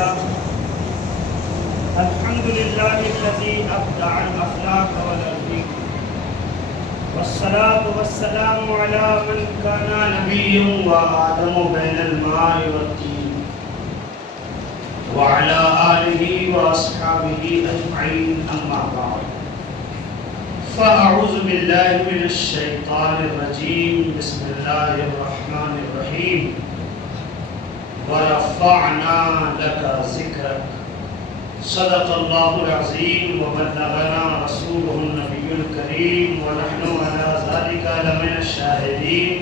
لله الحمد لله الذي أبدع الأخلاق والأخلاق والصلاة والسلام على من كان نبيا وآدم بين الماء والطين وعلى آله وأصحابه أجمعين أما بعد فأعوذ بالله من الشيطان الرجيم بسم الله الرحمن الرحيم ورفعنا لك ذكرك صدق الله العظيم وبلغنا رسوله النبي الكريم ونحن على ذلك لمن الشاهدين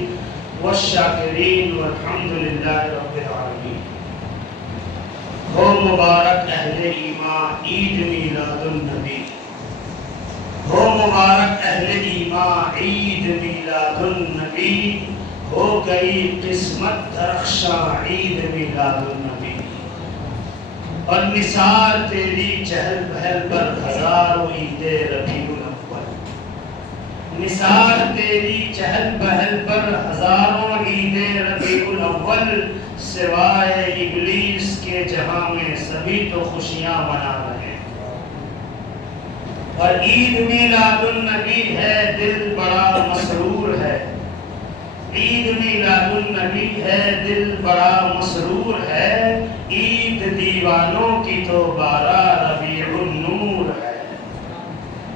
والشاكرين والحمد لله رب العالمين. ہو مبارک اہل ایمان عید میلاد النبی، ہو مبارک اہل ایمان عید میلاد النبی، ہو گئی قسمت درخشاں عید میلاد النبی. اور نثار تیری چہل پہل پر ہزاروں عید ربیع الاول، نثار تیری چہل پہل پر ہزاروں عید ربیع الاول، سوائے ابلیس کے جہاں میں سبھی تو خوشیاں منا رہے ہیں. اور عید میلاد النبی ہے دل بڑا مسرور ہے، عید میلاد النبی ہے دل بڑا مسرور ہے، عید دیوانوں کی تو بارہ ربیع النور ہے،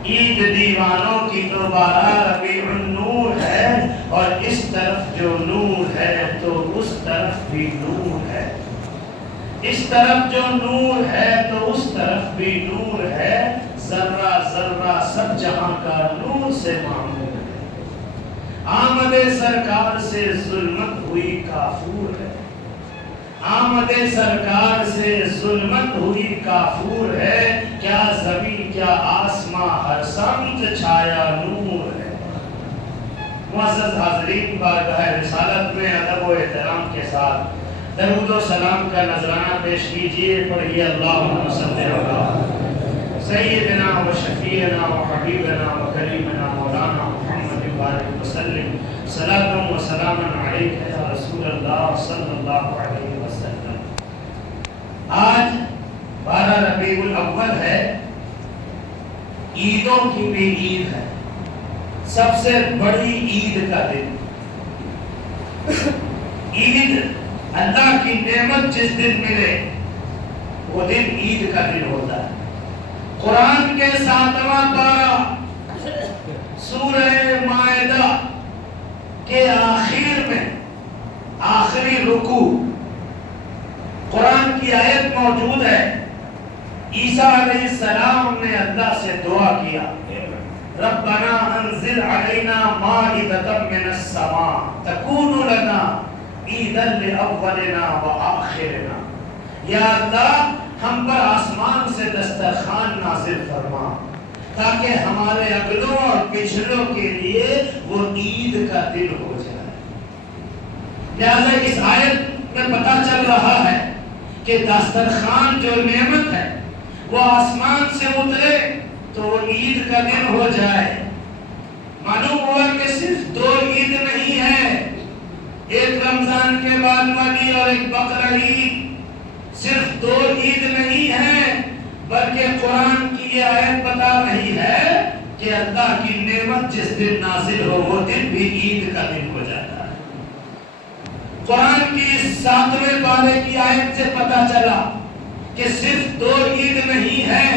عید دیوانوں کی تو بارہ ربیع النور ہے. اور اس طرف جو نور ہے تو اس طرف بھی نور ہے، اس طرف جو نور ہے تو اس طرف بھی نور ہے. ذرہ ذرہ سب جہاں کا نور سے معمور ہے، آمد سرکار سے ظلمت ہوئی کافور ہے، آمد سرکار سے ظلمت ہوئی کافور ہے. کیا زمین کیا آسماں ہر سمت چھایا نور ہے. معزز حاضرین، بارگاہ رسالت میں ادب و احترام کے ساتھ درود و سلام کا نذرانہ پیش کیجئے. پڑھیے اللہم صلی علی سیدنا و شفیعنا و حبیبنا و کریمنا مولانا محمد بارک وسلم صلاۃ و سلام علیک یا رسول اللہ صلی اللہ علیہ وسلم. آج 12 ربیع الاول ہے، عیدوں کی بھی عید ہے، سب سے بڑی عید کا دن. عید اللہ کی نعمت جس دن ملے وہ دن عید کا دن ہوتا ہے. قرآن کے 7واں پارہ سورہ مائدہ کے آخر میں آخری رکوع قرآن کی آیت موجود ہے. عیسیٰ علیہ السلام نے اللہ سے دعا کیا، ربنا انزل علینا مائدۃ من السماء تکون لنا عیدا لاولنا وآخرنا. یا اللہ ہم پر آسمان سے دسترخوان نازل فرما تاکہ ہمارے اگلوں اور پچھلوں کے لیے وہ عید کا دن ہو جائے. لہذا اس آیت میں پتہ چل رہا ہے کہ دسترخوان جو نعمت ہے وہ آسمان سے اترے تو وہ عید کا دن ہو جائے. معلوم ہوا کہ صرف 2 عید نہیں ہے، ایک رمضان کے بعد والی اور ایک بقرہ عید. صرف 2 عید نہیں ہے، بلکہ قرآن کی یہ آیت بتا رہی ہے کہ اللہ کی نعمت جس دن نازل ہو وہ دن بھی عید کا دن ہو جاتا ہے. قرآن کی 7ویں پارے کی آیت سے پتا چلا کہ صرف 2 عید نہیں ہے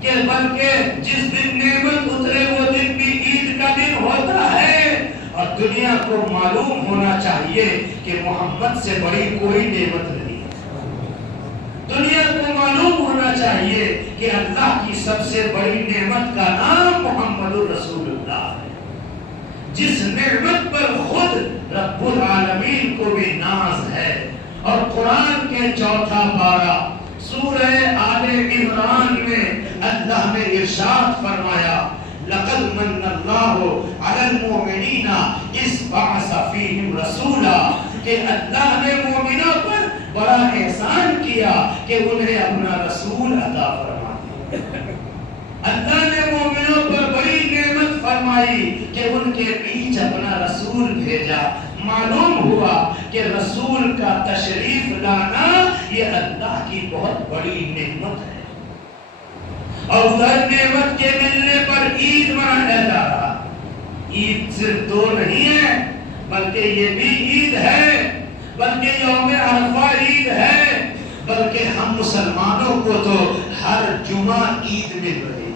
کہ بلکہ جس دن نعمت اترے وہ دن بھی عید کا دن ہوتا ہے. اور دنیا کو معلوم ہونا چاہیے کہ محمد سے بڑی کوئی نعمت نہیں. دنیا کو معلوم ہونا چاہیے کہ اللہ کی سب سے بڑی نعمت کا نام محمد رسول اللہ ہے، جس نعمت پر خود رب العالمین کو بھی ناز ہے. اور قرآن کے 4تھا پارہ سورہ آل عمران میں اللہ نے ارشاد فرمایا، لقد من اللہ علی المؤمنین اذ بعث فیہم رسولا، کہ اللہ نے مومنوں پر بڑا احسان کیا کہ انہیں اپنا رسول عطا فرما دیا. اللہ نے مومنوں پر بڑی نعمت فرمائی کہ ان کے بیچ اپنا رسول بھیجا. معلوم ہوا کہ رسول کا تشریف لانا یہ اللہ کی بہت بڑی نعمت ہے. اور ادھر نعمت کے ملنے پر عید منایا جا رہا. عید صرف 2 نہیں ہے بلکہ یہ بھی عید ہے, بلکہ یوم عرفہ عید ہے, بلکہ ہم مسلمانوں کو تو ہر جمعہ عید مل رہی ہے,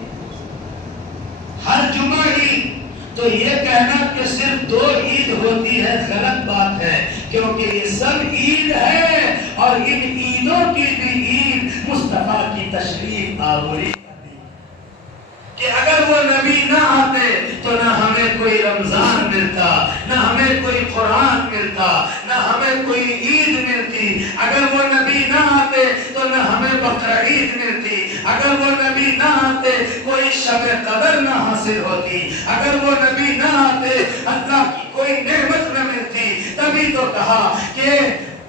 ہر جمعہ عید. تو یہ کہنا کہ صرف 2 عید ہوتی ہے غلط بات ہے, کیونکہ یہ سب عید ہے اور ان عیدوں کی بھی عید مصطفیٰ کی تشریف آوری. کہ اگر وہ نبی نہ آتے تو نہ ہمیں کوئی رمضان ملتا, نہ ہمیں کوئی قرآن ملتا, نہ ہمیں کوئی عید ملتی. اگر وہ نبی نہ آتے تو نہ ہمیں بقرعید ملتی. اگر وہ نبی نہ آتے کوئی شب قدر نہ حاصل ہوتی. اگر وہ نبی نہ آتے اللہ کی کوئی نعمت نہ ملتی. تبھی تو کہا کہ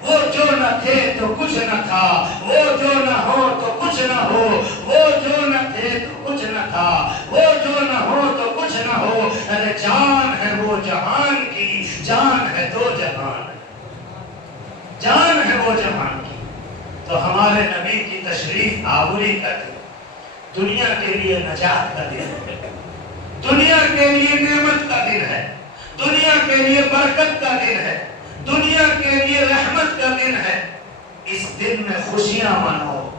وہ جو نہ تھے تو کچھ نہ تھا, وہ جو نہ ہو تو کچھ نہ ہو, وہ جو نہ تھے تو کچھ نہ تھا, وہ جو نہ ہو تو کچھ نہ ہو. ارے جان ہے وہ جہان کی, جان ہے 2 جہان, جان ہے وہ جہان کی. تو ہمارے نبی کی تشریف آوری کا دن دنیا کے لیے نجات کا دن ہے, دنیا کے لیے نعمت کا دن ہے, دنیا کے لیے برکت کا دن ہے, دنیا کے لیے رحمت کا دن ہے. اس دن میں خوشیاں مناؤ,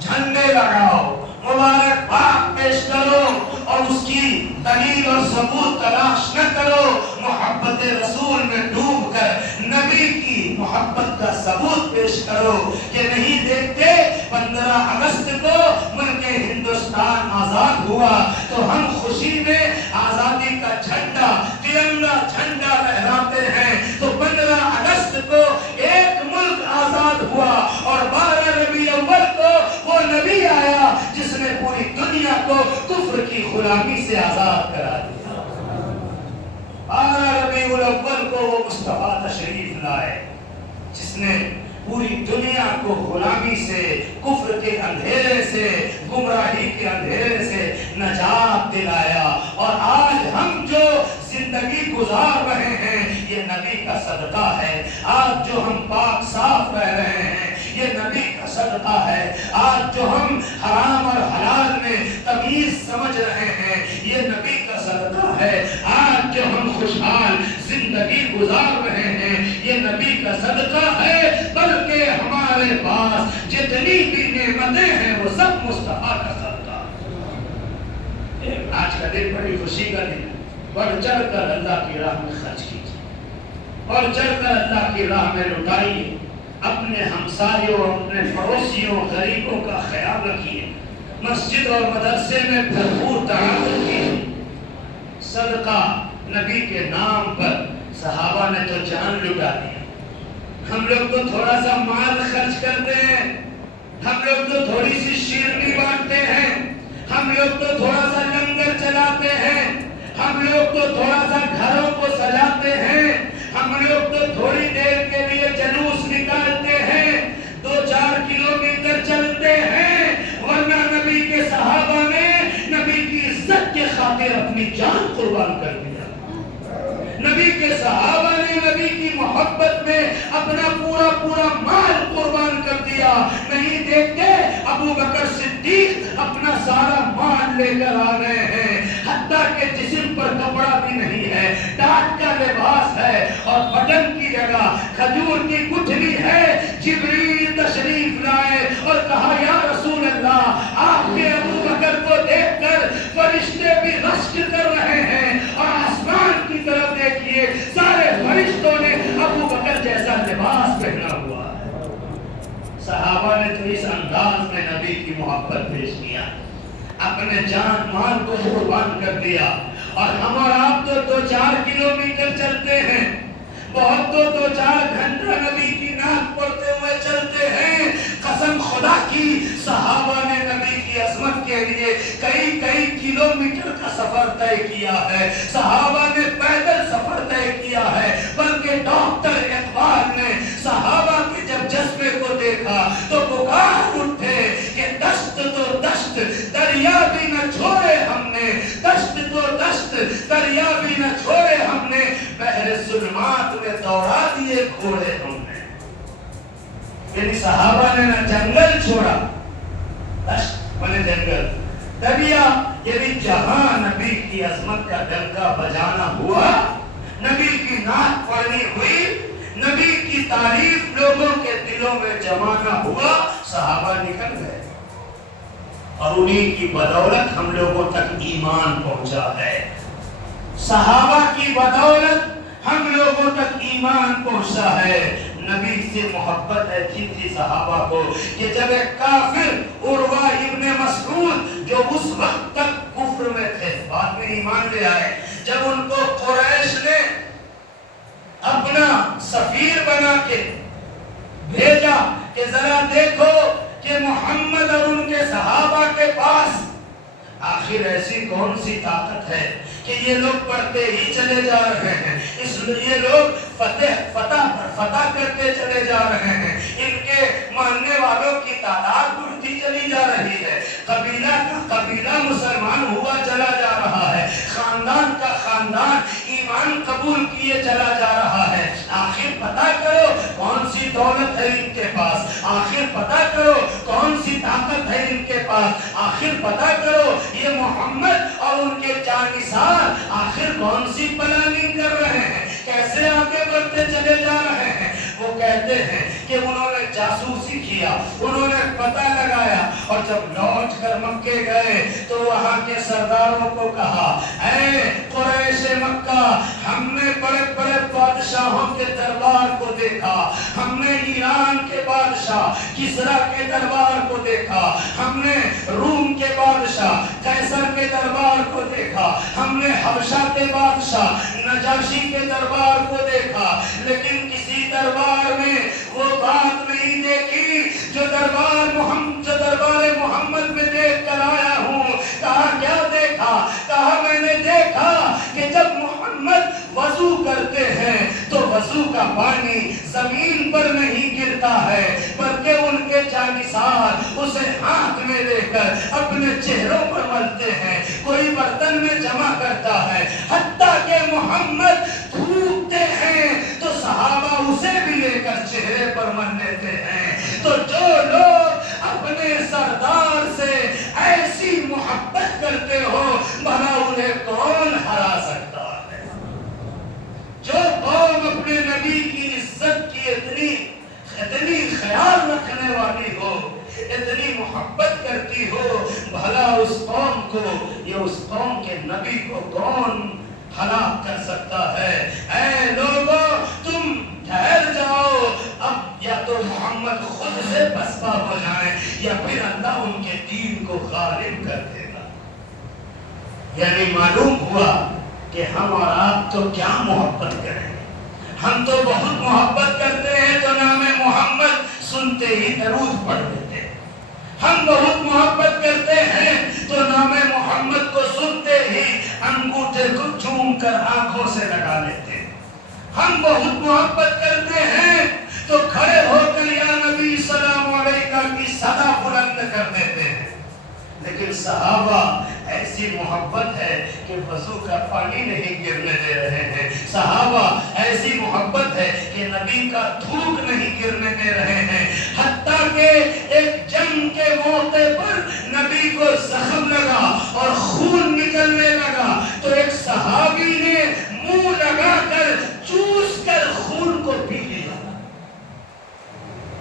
جھنڈے لگاؤ, مبارکباد پیش کرو اور اس کی دلیل اور ثبوت تلاش نہ کرو. محبت رسول میں ڈوب کر نبی کی محبت کا ثبوت پیش کرو. کہ نہیں دیکھتے 15 اگست کو ملک ہندوستان آزاد ہوا تو ہم خوشی میں آزادی کا جھنڈا, ترنگا جھنڈا لہراتے ہیں. تو 15 اگست کو ایک ملک آزاد ہوا اور 12 ربیع الاول کو وہ نبی آیا جس نے پوری دنیا کو کفر کی غلامی سے آزاد کرا دیا. 12 ربیع الاول کو وہ مصطفیٰ تشریف لائے جس نے پوری دنیا کو غلامی سے, کفر کے اندھیرے سے, گمراہی کے اندھیرے سے نجات دلایا. اور آج ہم جو زندگی گزار رہے ہیں یہ نبی کا صدقہ ہے. آج جو ہم پاک صاف رہ رہے ہیں یہ نبی کا صدقہ ہے. آج جو ہم حرام اور حلال میں تمیز سمجھ رہے ہیں یہ نبی کا صدقہ ہے. آج جو ہم خوشحال زندگی گزار رہے ہیں یہ نبی کا صدقہ ہے. بلکہ ہمارے پاس جتنی بھی نعمتیں ہیں وہ سب مصطفیٰ کا صدقہ. آج کا دن بڑی خوشی کا دن ہے. بڑھ چڑھ کر اللہ کی راہ میں خرچ کیجیے, بڑھ چڑھ کر اللہ کی راہ میں لٹائیے. اپنے ہمسایوں, اپنے پڑوسیوں, غریبوں کا خیال رکھیے. مسجد اور مدرسے میں بھرپور تعاون کیجیے. صدقہ نبی کے نام پر صحابہ نے تو جان لٹا دیا. ہم لوگ تو تھوڑا سا مال خرچ کرتے ہیں, ہم لوگ تو تھوڑی سی شیرنی بانٹتے ہیں, ہم لوگ تو تھوڑا سا لنگر چلاتے ہیں, ہم لوگ تو تھوڑا سا گھروں کو سجاتے ہیں, ہم لوگ تو تھوڑی دیر کے لیے جلوس نکالتے ہیں, 2-4 کلومیٹر چلتے ہیں. ورنہ نبی کے صحابہ نے نبی کی عزت کے خاطر اپنی جان قربان کر دیا. نبی کے صحابہ نے نبی کی محبت میں اپنا پورا مال قربان کر دیا. نہیں دیکھتے ابو بکر صدیق اپنا سارا مال لے کر آ رہے ہیں, حتیٰ کہ جسم پر کپڑا بھی نہیں ہے, ٹاٹ کا لباس ہے اور بٹن کی جگہ کھجور کی گٹھلی ہے. جبریل تشریف لائے اور کہا یا رسول اللہ, آپ کے ابو بکر کو دیکھ کر فرشتے بھی رشک کر رہے ہیں اور آسمان کی طرف دیکھیے سارے فرشتوں نے ابو بکر جیسا لباس پہنا ہوا ہے. صحابہ نے تو اس انداز میں نبی کی محبت پیش کیا, اپنے جان مال کو قربان کر دیا. اور ہم اور آپ تو 2-4 کلومیٹر چلتے ہیں, بہت تو 2-4 گھنٹہ نبی کی نعت پڑھتے ہوئے چلتے ہیں. قسم خدا کی صحابہ نے نبی کی عظمت کے لیے کئی کلومیٹر کا سفر طے کیا ہے. صحابہ نے پیدل سفر طے کیا ہے. بلکہ ڈاکٹر اقبال نے صحابہ کے جب جذبے کو دیکھا تو پکار اٹھے کہ دشت تو دشت دریا بھی نہ چھوڑے ہم نے, دشت تو دشت دریا بھی نہ چھوڑے ہم نے, بحر ظلمات میں دوڑا دیے گھوڑے ہم نے. یعنی صحابہ نے نہ جنگل چھوڑا، بنے جنگل دریا، یعنی جہاں نبی کی عظمت کا ڈنکا بجانا ہوا، نبی کی نعت پڑھنی ہوئی، نبی کی تعریف لوگوں کے دلوں میں جمانا ہوا، صحابہ نکل گئے، اور انہی کی بدولت ہم لوگوں تک ایمان پہنچا ہے۔ صحابہ کی بدولت ہم لوگوں تک ایمان پہنچا ہے۔ نبی سے محبت ایسی تھی صحابہ کو کہ جب ایک کافر عروہ ابن مسعود جو اس وقت تک کفر میں تھے، بعد میں ایمان لے آئے، جب ان کو قریش نے اپنا سفیر بنا کے بھیجا کہ ذرا دیکھو کہ محمد اور ان کے صحابہ کے پاس آخر ایسی کون سی طاقت ہے کہ یہ لوگ بڑھتے ہی چلے جا رہے ہیں، اس لیے یہ لوگ فتح کرتے چلے جا رہے ہیں، ان کے ماننے والوں کی تعداد بڑھتی چلی جا رہی ہے، قبیلہ کا قبیلہ مسلمان ہوا چلا جا رہا ہے، خاندان کا خاندان ایمان قبول کیے چلا جا رہا ہے، آخر پتہ کرو کون سی دولت ہے ان کے پاس، آخر پتہ کرو کون سی طاقت ہے ان کے پاس، آخر پتہ کرو یہ محمد اور ان کے جانثار آخر کون سی پلاننگ کر رہے ہیں، کیسے آگے بڑھتے چلے جا رہے ہیں۔ وہ کہتے ہیں کہ انہوں نے جاسوسی کیا، انہوں نے پتہ لگایا، اور جب لوٹ کر مکے گئے تو وہاں کے سرداروں کو کہا، اے قریش مکہ، ہم نے بڑے بڑے بادشاہوں کے دربار کو دیکھا، ہم نے ایران کے بادشاہ کسریٰ کے دربار کو دیکھا، ہم نے روم کے بادشاہ قیصر کے دربار کو دیکھا، ہم نے حبشہ کے بادشاہ نجاشی کے دربار کو دیکھا، لیکن کسی دربار میں وہ بات نہیں دیکھی جو دربار محمد میں دیکھ کر آیا ہوں۔ کہا کیا دیکھا؟ کہا میں نے دیکھا کہ جب محمد وضو کرتے ہیں تو وضو کا پانی زمین پر نہیں گرتا ہے، بلکہ ان کے جانثار اسے ہاتھ میں لے کر اپنے چہروں پر ملتے ہیں، کوئی برتن میں جمع کرتا ہے، حتیٰ کہ محمد تھوکتے ہیں تو صحابہ اسے بھی لے کر چہرے پر مل لیتے ہیں۔ تو جو لوگ اپنے سردار سے ایسی محبت کرتے ہو، بھلا انہیں کون ہرا سکتا ہے؟ جو قوم اپنے نبی کی عزت کی اتنی خیال رکھنے والی ہو، اتنی محبت کرتی ہو، بھلا اس قوم کو یا اس قوم کے نبی کو کون ہلاک کر سکتا ہے؟ اے لوگوں، تم ٹھہر جاؤ، اب یا تو محمد خود سے پسپا ہو جائیں یا پھر اللہ ان کے دین کو غالب کر دے گا۔ یعنی معلوم ہوا کہ ہم اور آپ تو کیا محبت کریں، ہم تو بہت محبت کرتے ہیں تو نام محمد سنتے ہی درود پڑھ دیتے ہیں، ہم بہت محبت کرتے ہیں تو نام محمد کو سنتے ہی انگوٹھے کو چوم کر آنکھوں سے لگا لیتے ہیں، ہم بہت محبت کرتے ہیں تو کھڑے ہو کر یا نبی سلام علیکہ کی صدا بلند کر دیتے ہیں۔ لیکن صحابہ ایسی محبت ہے کہ وضو کا پانی نہیں گرنے دے رہے ہیں، صحابہ ایسی محبت ہے کہ نبی کا تھوک نہیں گرنے دے رہے ہیں، حتیٰ کہ ایک جنگ کے موقع پر نبی کو زخم لگا اور خون نکلنے لگا تو ایک صحابی نے منہ لگا کر چوس کر خون کو پی لیا۔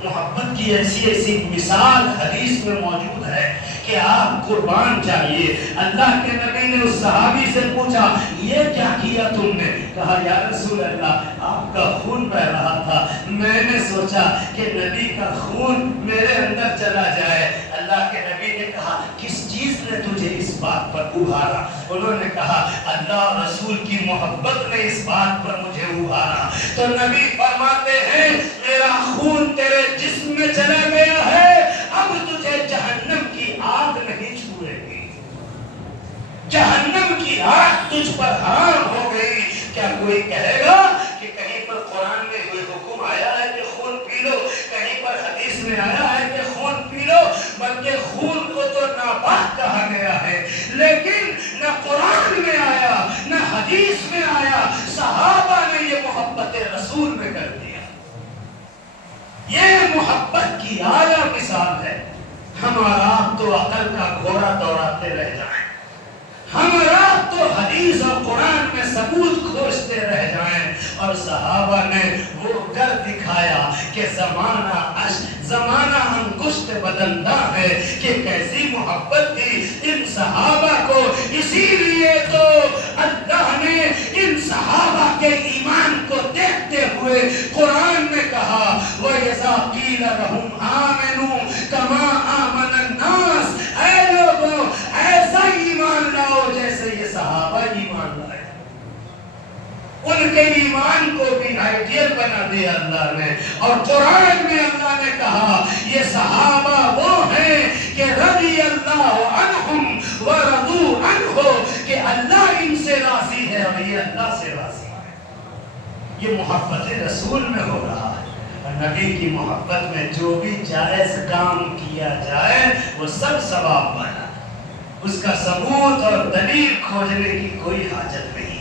محبت کی ایسی مثال حدیث میں موجود ہے کہ آپ قربان چاہیے۔ اللہ کے نبی نے اس صحابی سے پوچھا، یہ کیا کیا تم نے؟ کہا یا رسول اللہ، آپ کا خون بہ رہا تھا، میں نے سوچا کہ نبی کا خون میرے اندر چلا جائے۔ اللہ کے نبی نے کہا، کس چیز نے تجھے اس بات پر ابھارا؟ انہوں نے کہا، اللہ رسول کی محبت نے اس بات پر مجھے ابھارا۔ تو نبی فرماتے ہیں، میرا خون تیرے جسم میں چلا گیا ہے، اب تجھے جہنم کی آگ نہیں چھوئے گی، جہنم کی آگ تجھ پر حرام ہو گئی۔ کیا کوئی کہے گا کہ کہیں پر قرآن میں کوئی حکم آیا ہے کہ خون پی لو، کہیں پر حدیث میں آیا ہے کہ خون پی لو؟ بلکہ خون کو تو ناپاک کہا گیا ہے، لیکن نہ قرآن میں آیا نہ حدیث میں آیا، صحابہ نے یہ محبت رسول میں کر دیا۔ یہ محبت کی اعلیٰ مثال ہے. ہم اور آپ تو عقل کا گھوڑا دوڑاتے رہ جائیں, ہم اور آپ تو حدیث اور قرآن میں ثبوت کھوجتے رہ جائیں, اور صحابہ نے وہ ڈر دکھایا کہ زمانہ انگشت بدندہ ہے, کہ کیسی محبت تھی ان صحابہ کو. اسی لیے تو اللہ نے ان صحابہ کے ایمان کو دیکھتے ہوئے قرآن میں کہا وَإِذَا قِيلَ لَهُمْ آمِنُوا كَمَا آمَنَ النَّاسُ, اے لوگوں ایسا ایمان لاؤ جیسے یہ صحابہ ایمان لائے. ان کے ایمان کو بھی آئیڈیل بنا دیا اللہ نے, اور قرآن میں اللہ نے کہا یہ صحابہ وہ ہیں کہ رضی اللہ عنہم ورضوا عنہ, کہ اللہ ان سے راضی ہے اور یہ اللہ سے راضی ہے. یہ محبت رسول میں ہو رہا ہے. نبی کی محبت میں جو بھی جائز کام کیا جائے وہ سب ثواب والا, اس کا ثبوت اور دلیل کھوجنے کی کوئی حاجت نہیں.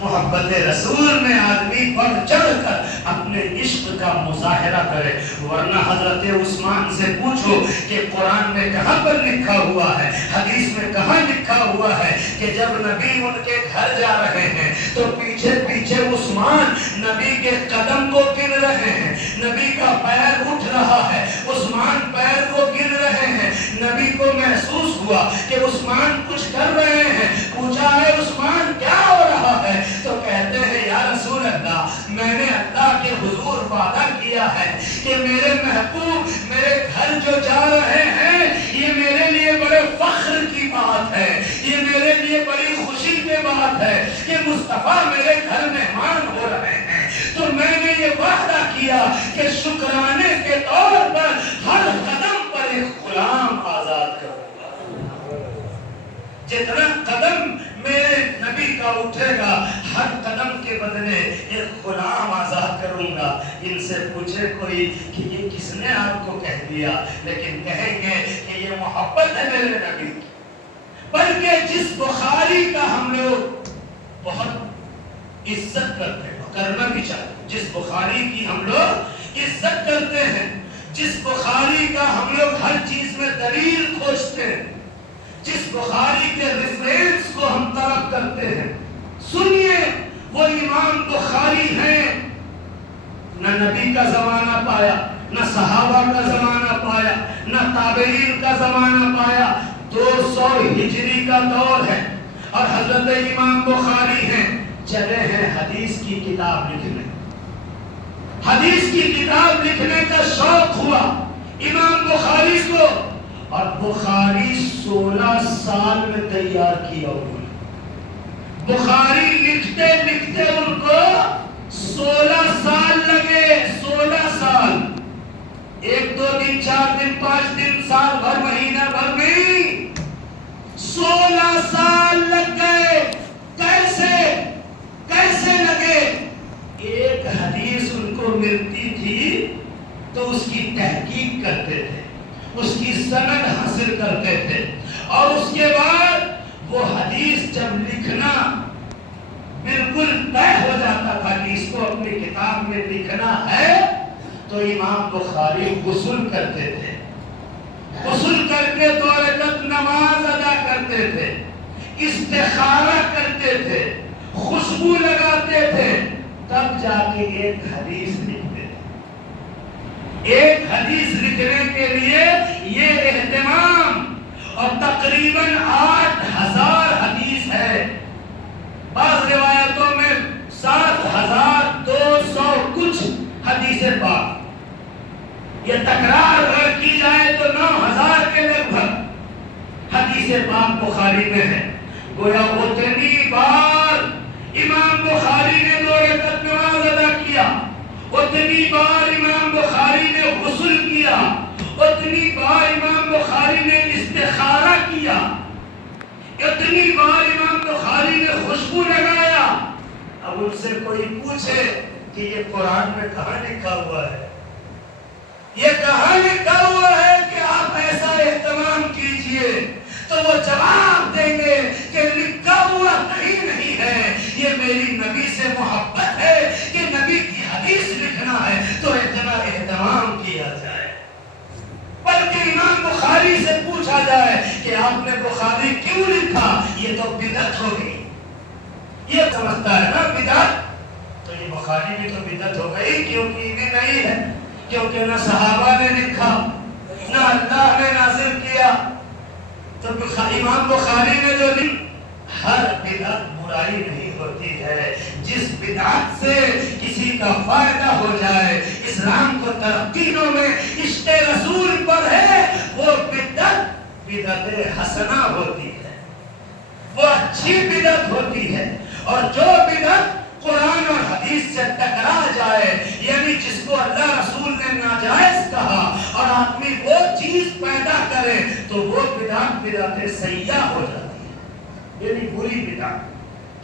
محبت رسول میں آدمی بڑھ چڑھ کر اپنے عشق کا مظاہرہ کرے. ورنہ حضرت عثمان سے پوچھو کہ قرآن میں کہاں پر لکھا ہوا ہے, حدیث میں کہاں لکھا ہوا ہے کہ جب نبی ان کے گھر جا رہے ہیں تو پیچھے پیچھے عثمان نبی کے قدم کو گن رہے ہیں, نبی کا پیر اٹھ رہا ہے, عثمان پیر کو گن رہے ہیں. نبی کو محسوس ہوا کہ عثمان کچھ کر رہے ہیں. پوچھا ہے عثمان کیا ہو رہا ہے, تو کہتے ہیں یا رسول اللہ میں نے اللہ کے حضور وعدہ کیا ہے کہ میرے محبوب میرے گھر جو جا رہے ہیں یہ میرے لیے بڑے فخر کی بات ہے, یہ میرے لیے بڑی خوشی کی بات ہے کہ مصطفیٰ میرے گھر مہمان ہو رہے ہیں. تو میں نے یہ وعدہ کیا کہ شکرانے کے طور پر ہر قدم پر ایک غلام آزاد کروں گا. جتنا قدم میرے نبی کا اٹھے گا ہر قدم کے بدلے ایک غلام آزاد کروں گا. ان سے پوچھے کوئی کہ یہ کس نے آپ کو کہہ دیا, لیکن کہیں گے کہ یہ محبت ہے میرے نبی کی. بلکہ جس بخاری کا ہم لوگ بہت عزت کرتے ہیں, کرنا بھی چاہیے, جس بخاری کی ہم لوگ عزت کرتے ہیں, جس بخاری کا ہم لوگ ہر چیز میں دلیل کھوجتے ہیں, جس بخاری کے ریفرنس کو ہم طلب کرتے ہیں, سنیے وہ امام بخاری ہیں. نہ نبی کا زمانہ پایا, نہ صحابہ کا زمانہ پایا, نہ تابعین کا زمانہ پایا. 200 ہجری کا دور ہے اور حضرت امام بخاری ہیں, چلے ہیں حدیث کی کتاب لکھنے. حدیث کی کتاب لکھنے کا شوق ہوا امام بخاری کو, اور بخاری 16 سال میں تیار کیا انہوں نے. بخاری لکھتے لکھتے ان کو 16 سال لگے. 16 سال, 1 2 دن 4 دن 5 دن سال بھر مہینہ بھر نہیں, 16 سال لگ گئے. کیسے لگے؟ ایک حدیث ان کو ملتی تھی تو اس کی تحقیق کرتے تھے, اس کی سند حاصل کرتے تھے, اور اس کے بعد وہ حدیث جب لکھنا بالکل طے ہو جاتا تھا کہ اس کو اپنی کتاب میں لکھنا ہے, تو امام بخاری غسل کرتے تھے. غسل کر کے 2 رکعت نماز ادا کرتے تھے, استخارہ کرتے تھے, خوشبو لگاتے تھے, تب جا کے ایک حدیث لکھتے تھے. ایک حدیث لکھنے کے لیے یہ اہتمام, اور تقریباً 8000 حدیث ہے. بعض روایتوں میں 7200 کچھ حدیث پاک. یہ تکرار اگر کی جائے تو 9000 کے لگ بھگ حدیث پاک بخاری میں ہے. گویا اتنی بار امام بخاری نے 2 رکعت نماز ادا کیا, اتنی بار امام بخاری نے غسل کیا, اتنی بار امام بخاری نے استخارہ کیا, اتنی بار امام بخاری نے خوشبو لگایا. اب ان سے کوئی پوچھے کہ یہ قرآن میں کہاں لکھا ہوا ہے, یہ کہاں لکھا ہوا ہے کہ آپ ایسا اہتمام کیجئے, تو وہ جواب دیں گے کہ لکھا ہوا کہیں نہیں ہے, یہ میری نبی سے محبت ہے کہ نبی کی حدیث لکھنا ہے تو اتنا اہتمام کیا. سمجھتا ہے نا بدعت، تو یہ بخاری بھی تو بدعت ہو گئی، کیونکہ یہ نہیں ہے، کیونکہ نہ صحابہ نے لکھا نہ اللہ نے نازل کیا۔ تو امام بخاری نے جو لکھا، ہر بدعت برائی نہیں ہوتی ہے، جس بدعت سے کسی کا فائدہ ہو جائے، اسلام کو ترقیوں میں عشق رسول پر ہے، وہ بدعت حسنہ ہوتی ہے، وہ اچھی بدعت ہوتی ہے۔ اور جو بدعت قرآن اور حدیث سے ٹکرا جائے، یعنی جس کو اللہ رسول نے ناجائز کہا اور آدمی وہ چیز پیدا کرے، تو وہ بدعت سیاح ہو جاتی ہے، یعنی بری بدعت۔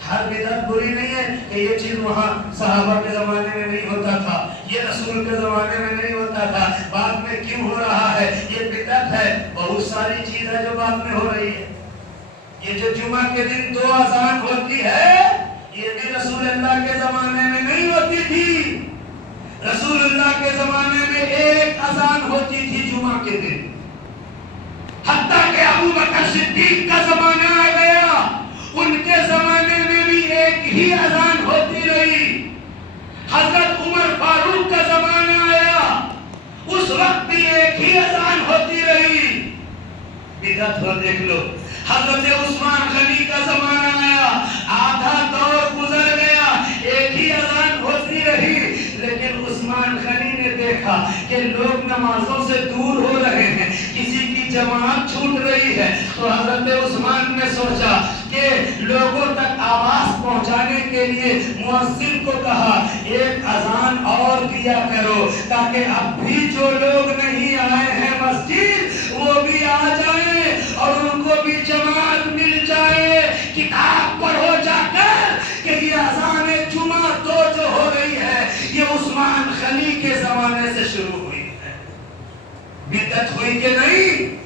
ہر بدعت بری نہیں ہے کہ یہ چیز وہاں صحابہ کے زمانے میں نہیں ہوتا تھا، یہ رسول کے زمانے میں نہیں ہوتا تھا، بعد میں کیوں ہو رہا ہے، یہ بدعت ہے۔ بہت ساری چیز ہے جو بعد میں ہو رہی ہے۔ یہ جو جمعہ کے دن 2 اذان ہوتی ہے، یہ بھی رسول اللہ کے زمانے میں نہیں ہوتی تھی۔ رسول اللہ کے زمانے میں 1 اذان ہوتی تھی جمعہ کے دن، حتیٰ کہ ابو بکر صدیق کا زمانہ آ گیا، ان کے زمانے میں بھی 1 ہی اذان ہوتی رہی۔ حضرت عمر فاروق کا زمانہ آیا، اس وقت بھی 1 ہی اذان ہوتی رہی۔ بدعت ہو دیکھ لو۔ حضرت عثمان غنی کا زمانہ آیا، آدھا دور گزر گیا، 1 ہی اذان ہوتی رہی، لیکن عثمان غنی نے دیکھا کہ لوگ نمازوں سے دور ہو رہے ہیں، کسی کی جماعت چھوٹ رہی ہے، تو حضرت عثمان نے سوچا کہ لوگوں تک آواز پہنچانے کے لیے مؤذن کو کہا 1 اذان اور دیا کرو، تاکہ اب بھی جو لوگ نہیں آئے ہیں مسجد وہ بھی آ جائیں اور ان کو بھی جماعت مل جائے۔ کتاب پڑھو جا کر کہ یہ اذان جمعہ 2 جو ہو رہی ہے، یہ عثمان غنی کے زمانے سے شروع ہوئی ہے۔ بدعت ہوئی کہ نہیں؟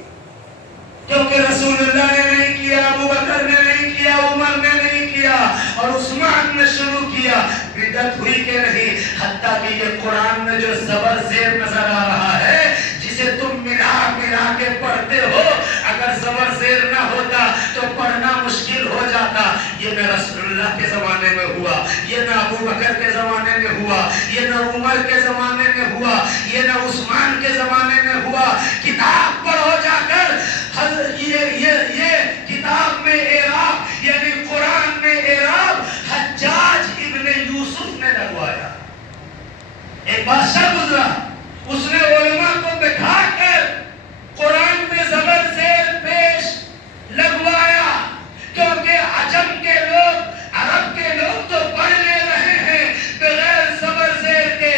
کیونکہ رسول اللہ نے نہیں کیا، ابو بکر نے نہیں کیا، عمر نے نہیں کیا، اور عثمان نے شروع کیا۔ بدعت ہوئی کہ نہیں؟ حتیٰ کہ یہ قرآن میں جو زبر زیر نظر آ رہا ہے، جسے تم ملا ملا کے پڑھتے ہو، اگر زبر زیر نہ ہوتا تو پڑھنا مشکل ہو جاتا۔ یہ نہ رسول اللہ کے زمانے میں ہوا، یہ نہ ابو بکر کے زمانے میں ہوا، یہ نہ عمر کے زمانے میں ہوا، یہ نہ عثمان کے زمانے میں ہوا۔ کتاب پڑھو جا کر، یہ کتاب میں اعراب یعنی قرآن میں اعراب حجاج ابن یوسف نے لگوایا۔ ایک بادشاہ گزرا، اس نے علماء کو بٹھا کر قرآن میں زبر زیر پیش لگوایا، کیونکہ عجم کے لوگ، عرب کے لوگ تو پڑھ لے رہے ہیں بغیر زبر زیر کے،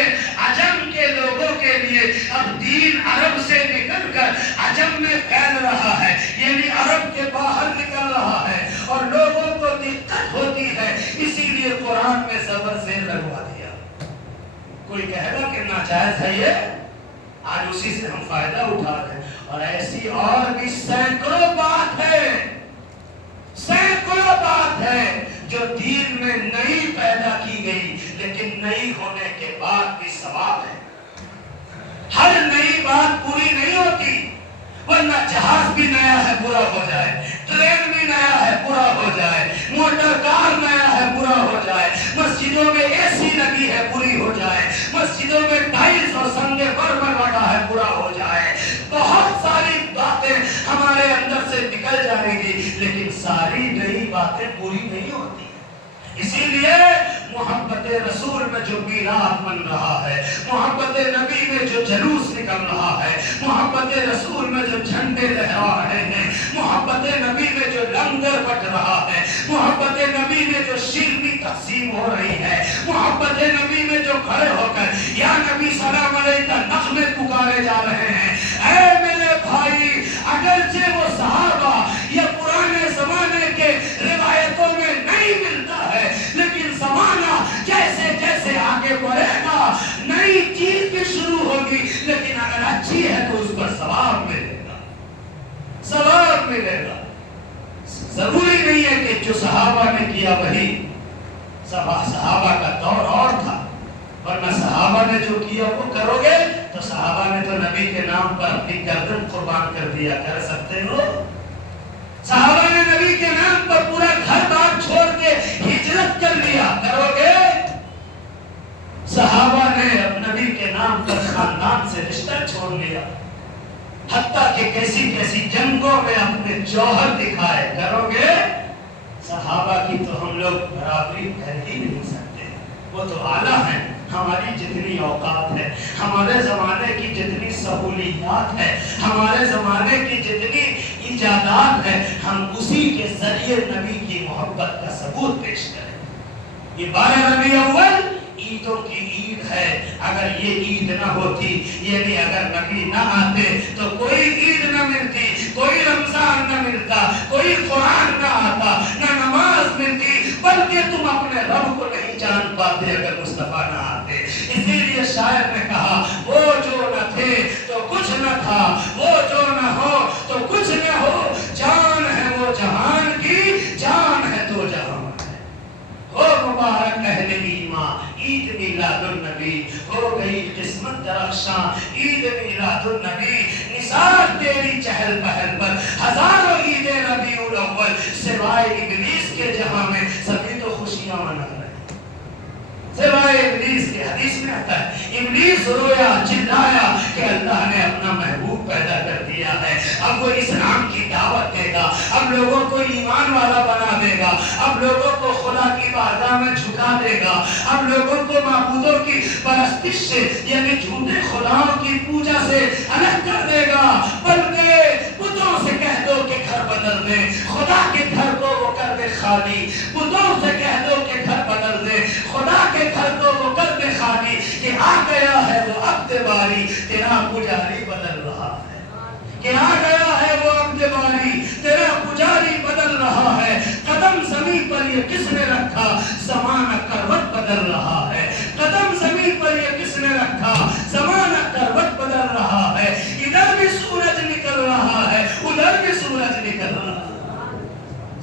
عجم کے لوگوں کے لیے اب دین عرب سے نکل کر عجم میں پھیل رہا ہے، یعنی عرب کے باہر نکل رہا ہے اور لوگوں کو دقت ہوتی ہے، اسی لیے قرآن میں زبر زیر لگوا دیا۔ کوئی کہے گا کہ ناجائز ہے یہ، آج اسی سے ہم فائدہ اٹھا رہے ہیں، اور ایسی اور بھی سینکڑوں بات ہے جو دین میں نئی پیدا کی گئی، لیکن نئی ہونے کے بعد بھی ثواب ہے۔ ہر نئی بات پوری نہیں ہوتی، ورنہ جہاز بھی نیا ہے برا ہو جائے، ٹرین بھی نیا ہے برا ہو جائے، موٹر کار نیا ہے برا ہو جائے، مسجدوں میں اے سی لگی ہے بری ہو جائے، مسجدوں میں ٹائلز اور سنگ مرمر لگا ہے برا ہو جائے، بہت ساری باتیں ہمارے اندر سے نکل جائیں گی، لیکن ساری نئی باتیں پوری نہیں ہوتی۔ اسی لیے محبت رسول میں جو میلاد من رہا ہے، محبت نبی میں جو جلوس نکل رہا ہے، محبت رسول میں جو جھنڈے لہرا رہے ہیں، محبت نبی میں جو لنگر بٹ رہا ہے، محبت نبی میں جو شیرنی تقسیم ہو رہی ہے، محبت نبی میں جو کھڑے ہو کر یا نبی سلام علیکہ نغمے پکارے جا رہے ہیں، اے میرے بھائی، اگرچہ وہ صحابہ یا پرانے زمانے کے روایتوں میں نہیں ملتا ہے، لیکن زمانہ جیسے جیسے آگے بڑھے گا نئی چیز بھی شروع ہوگی، لیکن اگر اچھی ہے تو اس پر ثواب ملے گا، ثواب ملے گا۔ ضروری نہیں ہے کہ جو صحابہ نے کیا وہی، صحابہ کا دور اور تھا، ورنہ صحابہ نے جو کیا وہ کرو گے تو صحابہ نے تو نبی کے نام پر اپنی گردن قربان کر دیا، کر سکتے ہو؟ صحابہ نے نبی کے نام پر پورا گھر بار چھوڑ کے ہجرت رد کر لیا، کرو گے؟ صحابہ نے نبی کے نام پر خاندان سے رشتہ چھوڑ لیا، حتیٰ کہ کیسی کیسی جنگوں میں اپنے جوہر دکھائے، کرو گے؟ صحابہ کی تو ہم لوگ برابری کر ہی نہیں سکتے، وہ تو اعلیٰ ہیں، ہماری جتنی اوقات ہے، ہمارے زمانے کی جتنی سہولیات ہے، ہمارے زمانے کی جتنی ایجادات ہے، ہم اسی کے ذریعے نبی کی محبت کا ثبوت پیش کریں۔ یہ 12 ربیع اول عیدوں کی عید ہے، اگر یہ عید نہ ہوتی، یعنی اگر نبی نہ آتے تو کوئی عید نہ ملتی، کوئی رمضان نہ ملتا، کوئی قرآن نہ آتا، نہ نماز ملتی، بلکہ تم اپنے رب کو نہیں جان پاتے اگر مصطفیٰ نہ آتے۔ اسی لیے شاعر نے کہا، وہ جو نہ تھے تو کچھ نہ تھا، وہ جو نہ ہو تو کچھ نہ ہو، جان ہے وہ جہان کی، جان ہے تو جہان ہے۔ ہو مبارک اہل ایمان، عید میلاد النبی، ہو گئی قسمت درخشاں عید میلاد النبی، نثار تیری چہل پہل پر ہزاروں عید ربیع الاول، سوائے ابلیس کے جہاں میں سبھی تو خوشیاں منا رہے ہیں، سوائے ابلیس کے۔ حدیث میں آتا ہے ابلیس رویا چلایا کہ اللہ نے اپنا محبوب پیدا کر دیا ہے، اب وہ اسلام کی دعوت دے گا، اب لوگوں کو ایمان والا بنا دے گا، اب لوگوں کو خدا کی بارگاہ میں جھکا دے گا، اب لوگوں کو معبودوں کی پرستش سے یعنی جھوٹے خداؤں کی پوجا سے الگ کر دے گا، بلکہ بتوں سے کہہ دو کہ گھر بدل دیں، خدا کے گھر کو وہ کر دے خالی، بتوں سے کہہ دو کہ گھر بدل دے، خدا کے گھر کو وہ کر دے خالی، کہ آ گیا ہے وہ عبد باری، تیرا پجاری بدل رہا ہے، کہ آ گیا ہے وہ عبد باری، تیرا پجاری بدل رہا ہے، قدم زمین پر یہ کس نے رکھا، زمانہ کروٹ بدل رہا ہے، قدم زمین پر یہ کس نے رکھا، زمانہ کروٹ بدل رہا ہے، ادھر بھی سورج نکل رہا ہے، ادھر بھی سورج نکل رہا ہے۔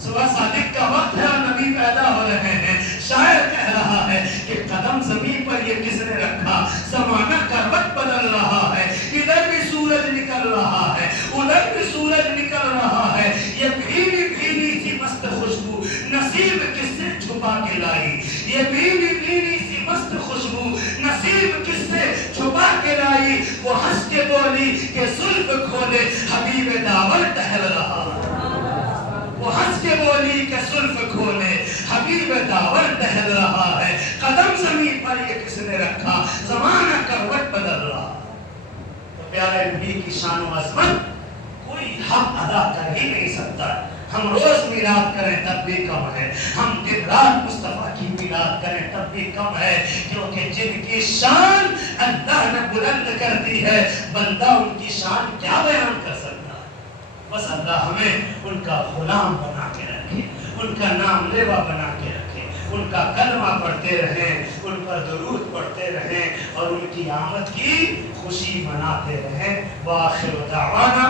صبح صادق کا وقت ہے اور نبی پیدا ہو رہے ہیں، شاعر کہہ رہا ہے کہ قدم زمین پر یہ کس نے رکھا، زمانہ کروٹ بدل رہا ہے، ادھر بھی سورج نکل رہا ہے، ادھر بھی سورج نکل رہا ہے، یہ بھیلی بھیلی سی مست خوشبو نصیب کس سے چھپا کے لائی، یہ بھیلی بھیلی سی مست خوشبو نصیب کس سے چھپا کے لائی، وہ ہنس کے بولی کہ زلف کھولے حبیب داور ٹہل رہا ہے، وہ ہنس کے بولی کہ زلف کھولے حبیب داور ٹہل رہا ہے، قدم زمین پر یہ کس نے رکھا، زمانہ کروٹ بدل رہا۔ تو پیارے نبی کی شان و عظمت کوئی حق ادا کر ہی نہیں سکتا، ہم روز میلاد کریں تب بھی کم ہے، ہم دن رات مصطفیٰ کی میلاد کریں تب بھی کم ہے، کیونکہ جن کی شان اللہ نے بلند کر دی ہے، بندہ ان کی شان کیا بیان کر سکتا ہے؟ بس اللہ ہمیں ان کا غلام بنا کے رکھے، ان کا نام لیوا بنا کے رکھے، ان کا کلمہ پڑھتے رہیں، ان پر درود پڑھتے رہیں اور ان کی آمد کی خوشی مناتے رہیں۔ وآخر دعوانا